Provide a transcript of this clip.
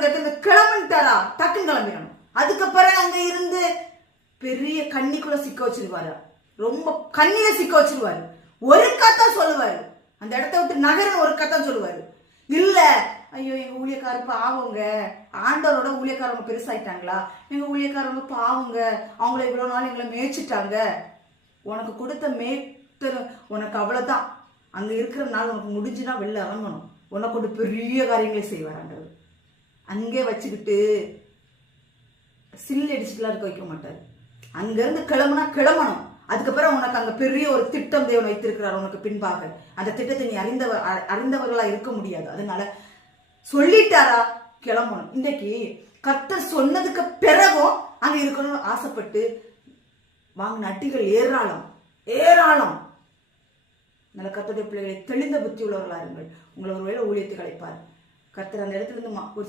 அந்த இடத்துல கிளம்பிட்டாரா டக்குன்னு கிளம்பிடணும். அதுக்கப்புறம் அங்க இருந்து பெரிய கண்ணிக்குள்ள சிக்க வச்சிருவாரு, ரொம்ப கண்ணில சிக்க வச்சிருவாரு. ஒரு கத்தான் சொல்லுவாரு, அந்த இடத்த விட்டு நகரன்னு ஒரு கத்தான் சொல்லுவாரு. இல்ல ஐயோ எங்க ஊழியக்காரர் பாவங்க, ஆண்டவரோட ஊழியக்காரங்க பெருசாயிட்டாங்களா, எங்க ஊழியக்காரங்க பாவங்க, அவங்கள இவ்வளவு நாள் எங்களை மேய்ச்சிட்டாங்க, உனக்கு கொடுத்த மேய்த்தல் உனக்கு அவ்வளவுதான், அங்க இருக்கிற நாள் உனக்கு முடிஞ்சுனா வெளில இறங்கணும், உனக்கு கொண்டு பெரிய காரியங்களை செய்வாராண்டவர். அங்கே வச்சுக்கிட்டு சில்லு அடிச்சுட்டுலாம் இருக்க வைக்க மாட்டாரு. அங்க இருந்து கிளம்புனா கிளம்பணும். அதுக்கப்புறம் உனக்கு அங்க பெரிய ஒரு திட்டம் தேவன் வைத்திருக்கிறார் உனக்கு பின்பாக. அந்த திட்டத்தை நீ அறிந்தவர்களா இருக்க முடியாது. அதனால சொல்லிட்டாரா கிளம்பணும். இன்னைக்கு கர்த்தர் சொன்னதுக்கு பிறகும் அங்க இருக்கணும்னு ஆசைப்பட்டு வாங்கின அட்டிகள் ஏராளம் ஏராளம். நல்ல கர்த்தருடைய பிள்ளைகளை தெளிந்த புத்தி உள்ளவர்களா இருங்கள். உங்களை ஒருவேளை ஊழியத்தை கலைப்பார் கர்த்தர். அந்த இடத்துல இருந்து ஒரு